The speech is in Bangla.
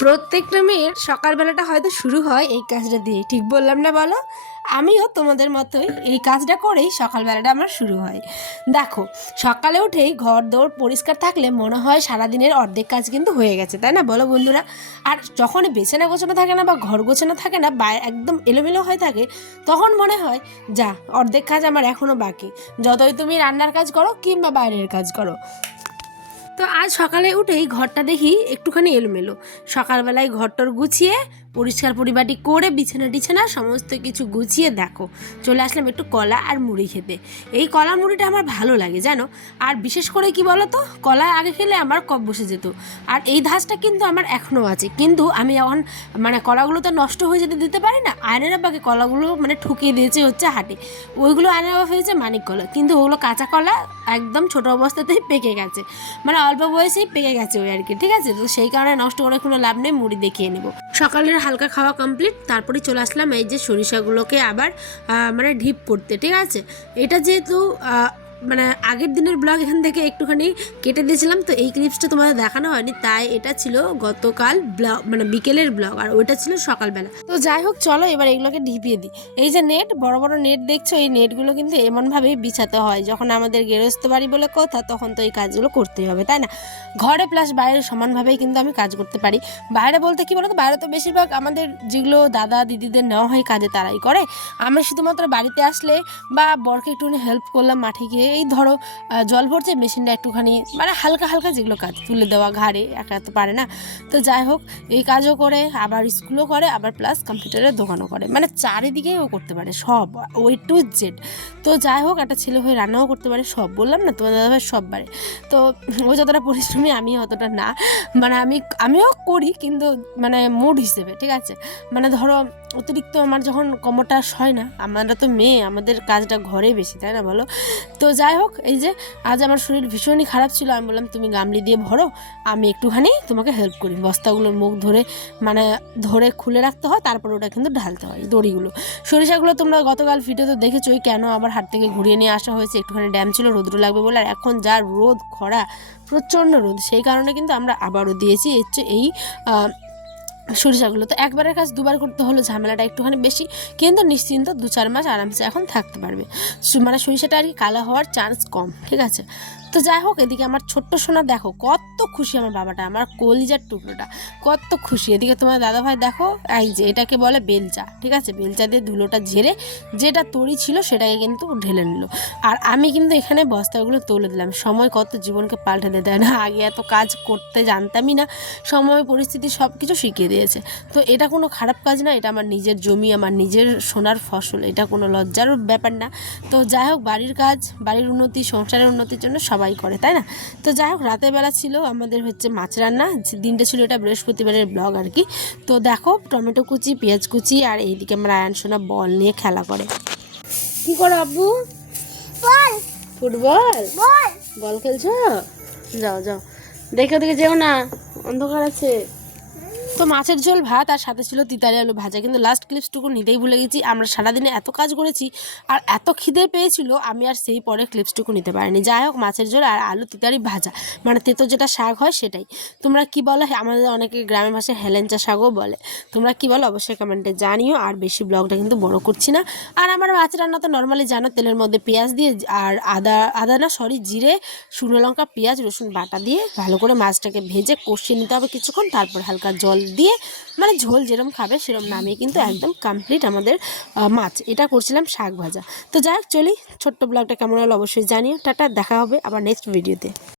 প্রত্যেকটা মেয়ের সকালবেলাটা হয়তো শুরু হয় এই কাজটা দিয়ে, ঠিক বললাম না বলো? আমিও তোমাদের মতোই এই কাজটা করেই সকালবেলাটা আমার শুরু হয়। দেখো, সকালে উঠেই ঘর দৌড় পরিষ্কার থাকলে মনে হয় সারাদিনের অর্ধেক কাজ কিন্তু হয়ে গেছে, তাই না বলো বন্ধুরা? আর যখন বিছানা গোছানো থাকে না বা ঘর গোছানো থাকে না, একদম এলোমেলো হয়ে থাকে, তখন মনে হয় যা, অর্ধেক কাজ আমার এখনও বাকি। যতই তুমি রান্নার কাজ করো কিংবা বাইরের কাজ করো। তো আজ সকালে উঠেই ঘরটা দেখি একটুখানি এলোমেলো। সকালবেলায় ঘরটর গুছিয়ে পরিষ্কার পরিপাটি করে বিছানা টিছানা সমস্ত কিছু গুছিয়ে দেখো চলে আসলাম একটু কলা আর মুড়ি খেতে। এই কলা মুড়িটা আমার ভালো লাগে জানো। আর বিশেষ করে কি বলো তো, কলা আগে খেলে আমার কফ বসে যেত। আর এই ধাঁচটা কিন্তু আমার এখনও আছে, কিন্তু আমি এখন কলাগুলো তো নষ্ট হয়ে যেতে দিতে পারি না। আয়নের আব্বাকে কলাগুলো ঠুকিয়ে দিয়েছে হচ্ছে হাটে। ওইগুলো আয়নের আব্বা হয়েছে মানিক কলা, কিন্তু ওগুলো কাঁচা কলা একদম ছোটো অবস্থাতেই পেকে গেছে, অল্প বয়সেই পেকে গেছে ওই আর কি। ঠিক আছে, তো সেই কারণে নষ্ট করে কোনো লাভ নেই, মুড়ি দেখিয়ে নেব। সকালের হালকা খাওয়া কমপ্লিট, তারপরে চলে আসলাম এই যে সরিষাগুলোকে আবার ঢিপ করতে। ঠিক আছে, এটা যেহেতু আগের দিনের ব্লগ এখান থেকে একটুখানি কেটে দিয়েছিলাম, তো এই ক্লিপসটা তোমাদের দেখানো হয়নি, তাই এটা ছিল গতকাল ব্লগ বিকেলের ব্লগ, আর ওইটা ছিল সকালবেলা। তো যাই হোক, চলো এবার এগুলোকে ঢিপিয়ে দিই। এই যে নেট, বড় বড় নেট দেখছো, এই নেটগুলো কিন্তু এমনভাবেই বিছাতে হয়, যখন আমাদের গেরস্ত বাড়ি বলে কথা, তখন তো এই কাজগুলো করতেই হবে, তাই না? ঘরে প্লাস বাইরে সমানভাবেই কিন্তু আমি কাজ করতে পারি। বাইরে বলতে কি বলতো, বাইরে তো বেশিরভাগ আমাদের যেগুলো দাদা দিদিদের নেওয়া হয় কাজে তারাই করে। আমি শুধুমাত্র বাড়িতে আসলে বা বরকে একটুখানি হেল্প করলাম মাঠে গিয়ে, এই ধরো জল ভরছে মেশিনটা একটুখানি হালকা হালকা যেগুলো কাজ, তুলে দেওয়া ঘাড়ে, একা তো পারে না। তো যাই হোক, এই কাজও করে, আবার স্কুলও করে, আবার প্লাস কম্পিউটারের দোকানও করে, চারিদিকেই ও করতে পারে সব, ওই টু জেড। তো যাই হোক, একটা ছেলে হয়ে রান্নাও করতে পারে সব, বললাম না তোমার দাদাভাই সব পারে। তো ও যতটা পরিশ্রমী আমি অতটা না, আমিও করি, কিন্তু মুড হিসেবে। ঠিক আছে, ধরো অতিরিক্ত আমার যখন কোমরটা হয় না, আমরা তো মেয়ে, আমাদের কাজটা ঘরে বেশি, তাই না বলো? তো যাই হোক, এই যে আজ আমার শরীর ভীষণই খারাপ ছিল, আমি বললাম তুমি গামলি দিয়ে ভরো, আমি একটুখানি তোমাকে হেল্প করি। বস্তাগুলোর মুখ ধরে ধরে খুলে রাখতে হয়, তারপর ওটা কিন্তু ঢালতে হয় দড়িগুলো। সরিষাগুলো তোমরা গতকাল ভিডিওতে দেখেছোই, কেন আবার হাট থেকে ঘুরিয়ে নিয়ে আসা হয়েছে, একটুখানি ড্যাম ছিল, রোদ্র লাগবে বলে। আর এখন যা রোদ, খরা, প্রচণ্ড রোদ, সেই কারণে কিন্তু আমরা আবারও দিয়েছি এই সরিষাগুলো। তো একবারের কাজ দুবার করতে হলো, ঝামেলাটা একটুখানি বেশি, কিন্তু নিশ্চিন্ত 2-4 মাস আরামসে এখন থাকতে পারবে। সরিষাটা আর কি কালো হওয়ার চান্স কম। ঠিক আছে, তো যাই হোক, এদিকে আমার ছোট্ট সোনা দেখো কত খুশি, আমার বাবাটা, আমার কলিজার টুকরোটা কত খুশি। এদিকে তোমার দাদাভাই দেখো, এই যে এটাকে বলে বেলচা। ঠিক আছে, বেলচা দিয়ে ধুলোটা ঝেড়ে যেটা তরি ছিল সেটাকে কিন্তু ঢেলে নিল। আর আমি কিন্তু এখানে বস্তাগুলো তুলে দিলাম। সময় কত জীবনকে পাল্টে দেয় না, আগে এত কাজ করতে জানতামই না, সময় পরিস্থিতি সব কিছু শিখিয়ে দিয়েছে। তো এটা কোনো খারাপ কাজ না, এটা আমার নিজের জমি, আমার নিজের সোনার ফসল, এটা কোনো লজ্জার ব্যাপার না। তো যাই হোক, বাড়ির কাজ, বাড়ির উন্নতি, সংসারের উন্নতির জন্য সবাই করে, তাই না? তো যাই হোক, রাতের বেলা ছিল আমাদের হচ্ছে মাছ রান্না, দিনটা ছিল এটা বৃহস্পতিবারের ব্লগ আর কি। তো দেখো, টমেটো কুচি, পেঁয়াজ কুচি, আর এইদিকে আমার আয়ান সোনা বল নিয়ে খেলা করে। কি করো আব্বু? বল, ফুটবল বল খেলছো? যাও যাও, দেখে দেখে যেও না, অন্ধকার আছে। তো মাছের ঝোল ভাত, আর সাথে ছিল তিতারি আলু ভাজা। কিন্তু লাস্ট ক্লিপসটুকু নিতেই ভুলে গেছি, আমরা সারাদিনে এত কাজ করেছি আর এত খিদে পেয়েছিল, আমি আর সেই পরে ক্লিপসটুকু নিতে পারিনি। যাই হোক, মাছের ঝোল আর আলু তিতারি ভাজা, তেতো যেটা শাক হয় সেটাই। তোমরা কি বলো? আমাদের অনেকে গ্রামের ভাষায় হেলেঞ্চা শাকও বলে। তোমরা কি বলো অবশ্যই কমেন্টে জানিও। আর বেশি ব্লগটা কিন্তু বড় করছি না। আর আমার মাছ রান্না তো নর্মালি জানো, তেলের মধ্যে পেঁয়াজ দিয়ে আর জিরে, শুকনো লঙ্কা, পেঁয়াজ, রসুন বাটা দিয়ে ভালো করে মাছটাকে ভেজে কষিয়ে নিতে হবে কিছুক্ষণ, তারপর হালকা জল দিয়ে ঝোল যেরকম খাবে সেরকম নামিয়ে কিন্তু একদম কমপ্লিট আমাদের মাছ। এটা করছিলাম শাক ভাজা। তো যাই হোক, চলি, ছোট্ট ব্লগটা কেমন হলো অবশ্যই জানিও। টাটা, দেখা হবে আবার নেক্সট ভিডিওতে।